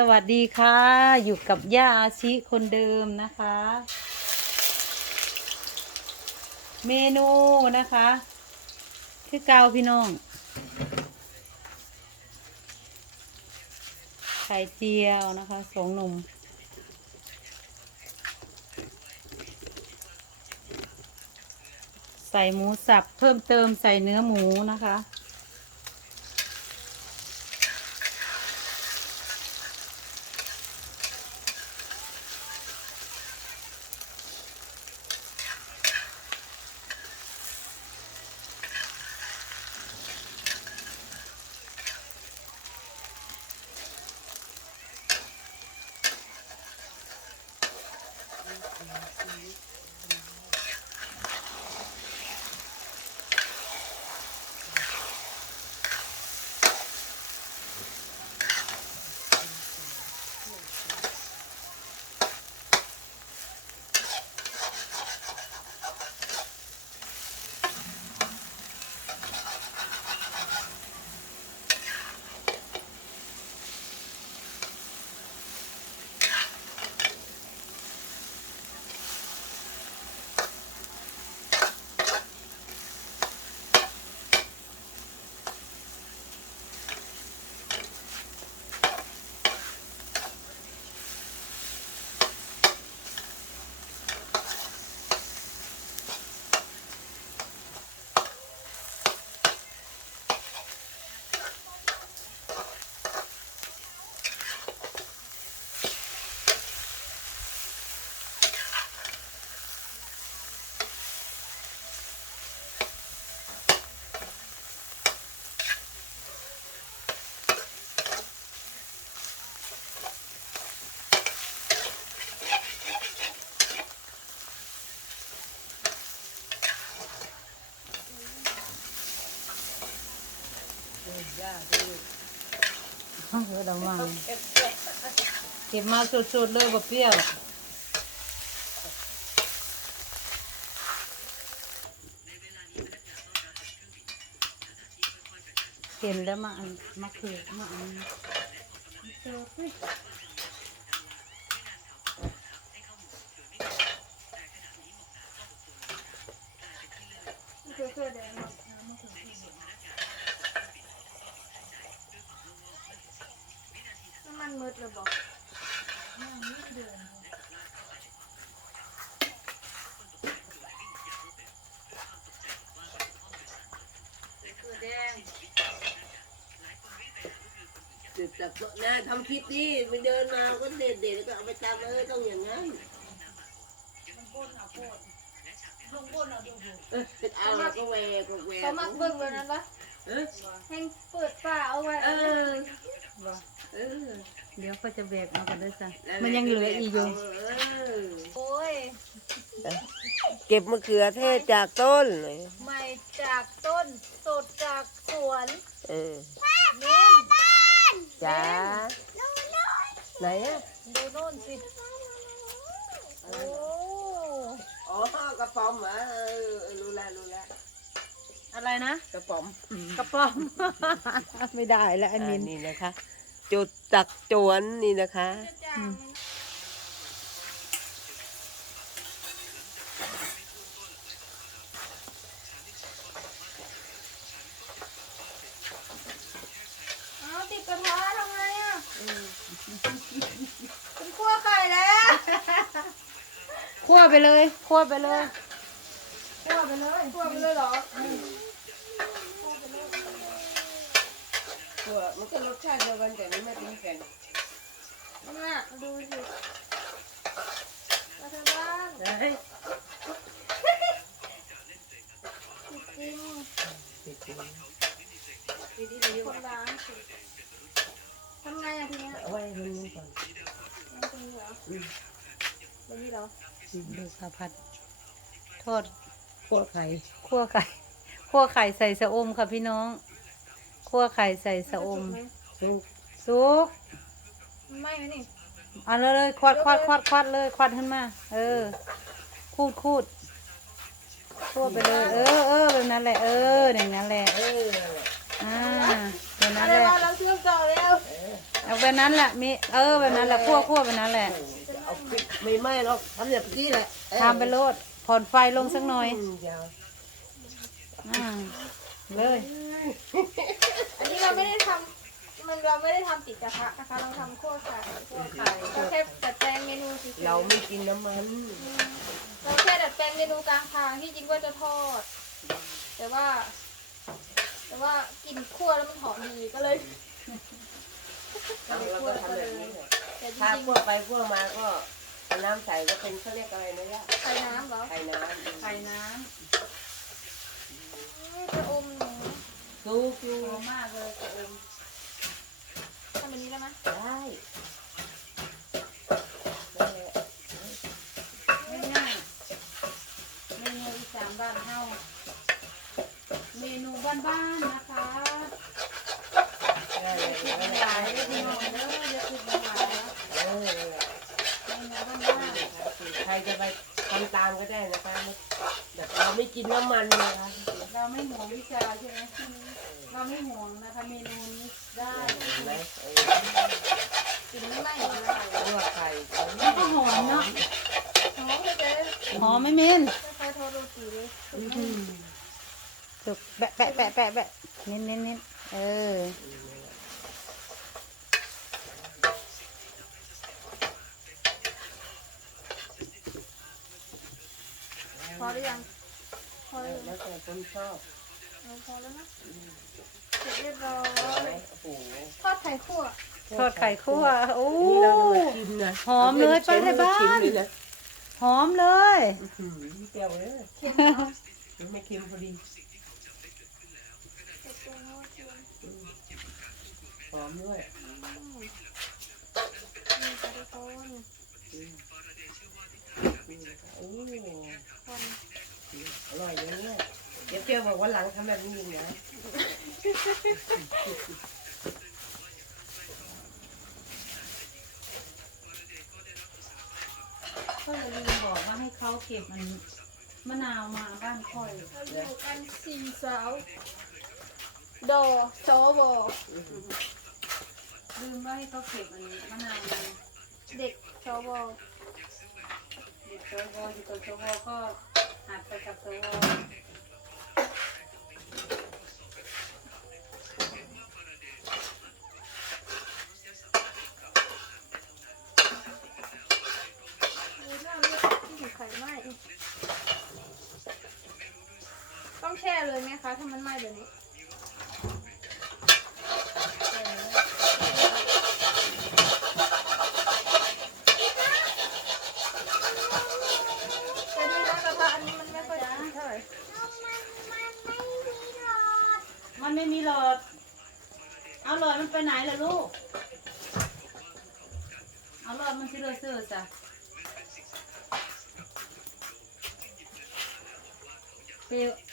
สวัสดีค่ะ อยู่กับย่าอาชิคนเดิมนะคะ เมนูนะคะ คือเกาพี่น้อง ไข่เจียวนะคะสองหนุ่มใส่หมูสับเพิ่มเติมใส่เนื้อหมูนะคะ เอาเถอะเรามาเก็บมาสดๆเลยบะเปรี้ยวเห็นแล้วมาอันมาคือมาอันเจอเฮ้ย น้ำมันมืดเลยบอกเด็ดจากโต๊ะนะทำคลิปดิไปเดินมาก็เด็ดเด็ดแล้วก็เอาไปตามเออต้องอย่างนั้นเออเอาแล้วก็แหวกก็แหวกเขามักเบิ่งเลยนั่นปะเออแห้งเปิดฝาเอาไว้เออ บ่เออเดี๋ยวก็จะแบกเอากันด้วยจ้ะมันยังเหลืออีกอยู่โอ้ยเก็บมะเขือเทศจากต้นใหม่จากต้น สดจากสวนเออเน้นจ้าไหนอะดูโน่นสิ โอ้ อ๋อกระป๋อมเหรอเออรู้แล้วรู้แล้ว อะไร นะ กระป๋อมกระป๋อม ไม่ได้แล้วอันอันนี้นี้นะคะ จุดจักจวนนี่นะคะจะจางเอาติดกระทะทำไงอะเป็นคั่วไข่แล้วคั่วไปเลยคั่วไปเลยคั่วไปเลยคั่วไปเลยเหรอ ตัวมันก็รสชาติเดียวกันแต่มันไม่เหมือนกันน่ะดูสิมาทางบ้านเฮ้ยจริงคนล้างสิทำไงอะทีเนี้ยเอาไว้ตรงนี้ก่อนเอาตรงนี้เหรอตรงนี้เหรอดูข้าวผัดทอดพวกไข่คั่วไข่คั่วไข่ใส่สะอมค่ะพี่น้อง คั่วไข่ใส่สะอมซุกสุกไม่ไหมนี่เอาเลยเลยควัดควัดควัดควัดเลยควัดขึ้นมา เออ คูดคูดคั่วไปเลย เออเออแบบนั้นแหละ เอออย่างนั้นแหละ เออ อ่าแบบนั้นอะไรแหละมาเราเชื่อมต่อแล้วเออเอาแบบนั้นแหละ มี เออแบบนั้นแหละคั่วคั่วแบบนั้นแหละเอาพริกไม่ไหม้หรอกทำแบบนี้แหละเออทำไปโลดผ่อนไฟลงสักหน่อย อืมยาวอ่าเลยอั นนี้เราไม่ได้ทำมันเราไม่ได้ทำติดกระทะนะคะ เราทำคั่วไข่คั่วไข่เราแค่ดัดแปลงเมนูเฉยๆเราไม่กินน้ำมัน เราแค่ดัดแปลงเมนูกลางทางที่จริงว่าจะทอด แต่ว่า แต่ว่ากินคั่วแล้วมันหอมดีก็เลยเราก็ทำแบบนี้แหละแต่จถ้าริงพวกไปพวกมาก็เอาน้ำใส่ก็เป็นเขาเรียกอะไรนะย่าๆใส่น้ำเหรอไข่น้ำไข่น้จะอม หนูซูซูำหอมากเลยกระอมทำแบบนี้ได้ไหมได้นั่นแหละง่ายเมนูอีสานบ้านเฮาเมนูบ้านๆนะคะได้เลยคิดนั่นแหลายเด้อพี่น้องเด้ออย่าคิดหลายนะเออนั่นแหละเมนูบ้านๆ ใครจะไปทำตามก็ได้นะคะแบบเราไม่กินน้ำมันนะคะ ไม่ห่วงวิชาใช่ไหมเราไม่ห่วงนะคะเมนูนี้ได้เห็นไหมเออกินไม่ไหม้เลยลวกไข่แล้วก็หอมเนาะหอมเลยเจ๊หอมไหม่มินคล้ายๆโทโรตีเลยถูกแปะแปะแปะแปะแปะเน้นเน้นเน้นเออพอหรือยังพ อหรือยังแล้วแต่คนชอบเอาพอแล้วนะเสร็จเรียบร้อเห็นไหมยโอ้โหทอดไข่คั่วทอดไข่คั่วโอ้นี่เราจะมาชิมนะหอมเลยไปให้บ้านชิมเลยนะหอมเลย อื้อหือเปรี้ยวเลยเค็มเนาะมันไม่เค็มพอดีเผ็ดเปรี้ยวเนาะเค็มหอมด้วยอืมนี่ค่ะทุกคนโอ้คน อร่อยเลยเนี่ยเดี๋ยวเปรี้ยวบอกว่าหลังทำแบบนี้อีกนะก็เลยลืมบอกว่าให้เขาเก็บมันมะนาวมาบ้านค่อยเราอยู่กันสี่สาวดอชอวอลืมว่าให้เขาเก็บมันมะนาวมาเด็กชอวอเด็กสวอยู่กับสวก็หัดไปกับสว มีหน้าเลือดที่ถูกไข่ไหม้ต้องแช่เลย ไหม้แบบนี้แต่ดีนะกระทะอันนี้มันไม่ค่อยดีเท่าไหร่มันไม่มีหลอด เอาหลอดมันไปไหนล่ะลูก เอาหลอดมันสิเลอะเสื้อจ้ะเปรี้ยวหลอ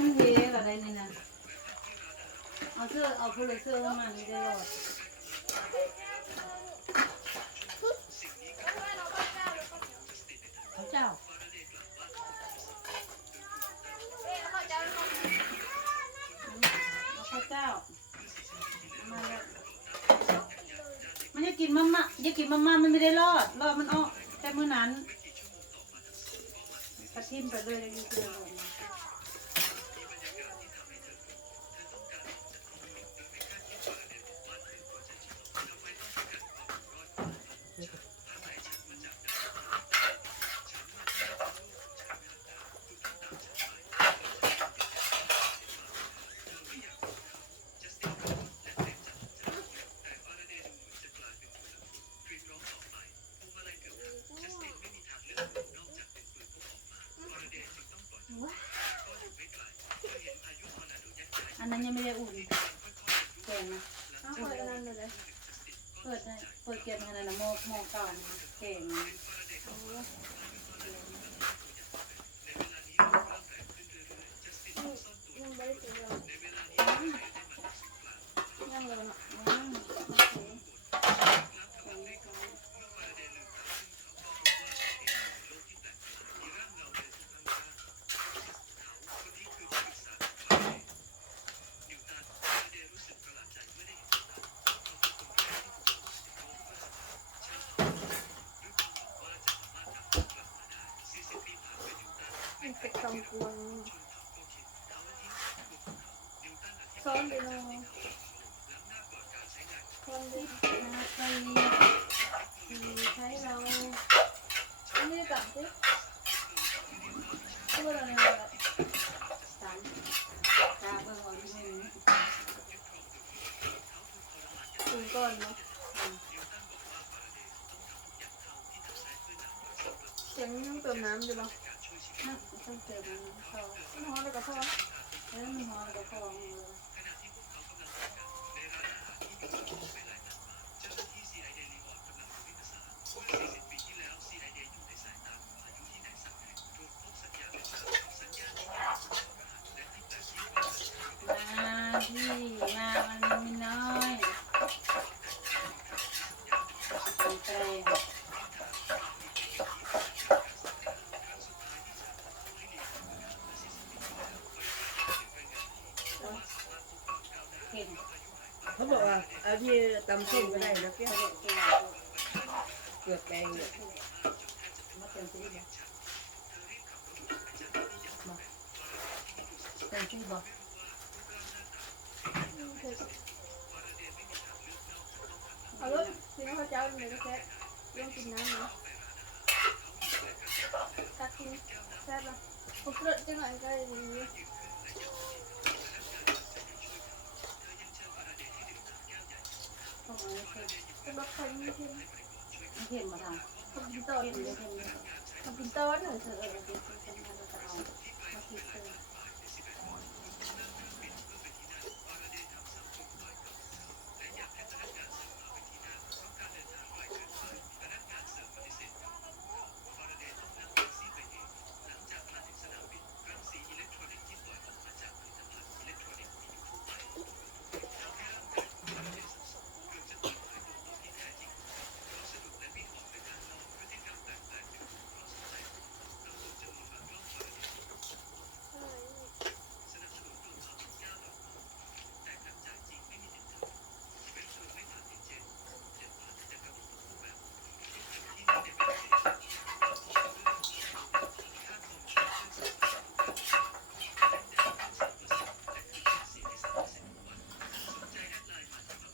มันเวอะไรนี่นะเอาเสื้อเอาผู้เลเสื้อมานี่ได้หลอดเขาเจ้าเอาข้าวเจ้ามาเลยมันจะกินมาม่าจะกินมาม่ามันไม่ได้รอด รอดมันออกแต่เมื่อนั้นกระทิมไปเลยแล้วอยู่เลือ อันนั้นยังไม่ได้อุ่นแกงนะเอาค่อยอันนั้นเลยเปิดได้เปิดเก็บอะไรนะโมโมเก่านะแกงนะยังไม่ได้กินเลยยังเลยเนาะ อืมโอเคแกงไม่ร้อนำกวน ซ้อนไปเลยซ้อนไปมาไปใช้เราอันนี้กลับสิตัวอะไรแบบตามตามเบิ่งเอาที่นี่ถึงก่อนเนาะเสียงยังเติมน้ำอยู่ปะนะต้องเติมน้ำเข้าน้ำร้อนเลยก็พอเออมันหอมก็พอเลยมาพี่มามันมีน้อยเป็นแปลงเห็น เขาบอกว่าเอาที่ตำส้มก็ได้นะเปรี้ยวเห็นเห็นเกลือแกงเนี่ยมาเติมซีบ่เติมซีบ่เอารถกินข้าวเจ้าเลยก็แซ่บต้องกินน้ำนะตักกินแซ่บละผมเลือดจังหน่อยก็อย่างนี้ ต้อง เอาให้เค็มเห็นเห็นไม่กินให้เค็มมาททำกินต้ำนเค็มเดี๋ยวเค็มเดี๋ยวทำกินต้นเออเออเออเดี๋ยวเค็มมาเราจะเอามาคิดเติม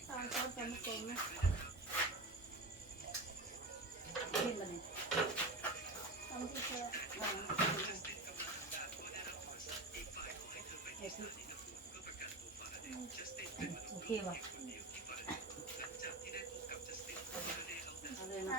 ตามต้นเป็นเต็ม เค็มมาเนี่ย ทำที่แซ่ วางเดี๋ยวพี่โอ เคป่ะเอาเลยนะ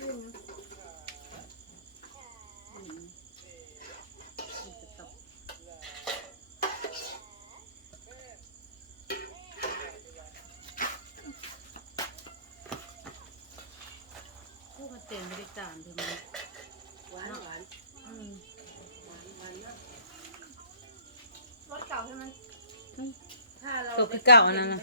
อืม อืมมันจะตกผู้มาเต็มบริการเดี๋ยวมัน หวานหวาน อืม หวานหวานมาก รถเก่าใช่ไหม ถ้าเรา ตกคือเก่าอันนั้นนะ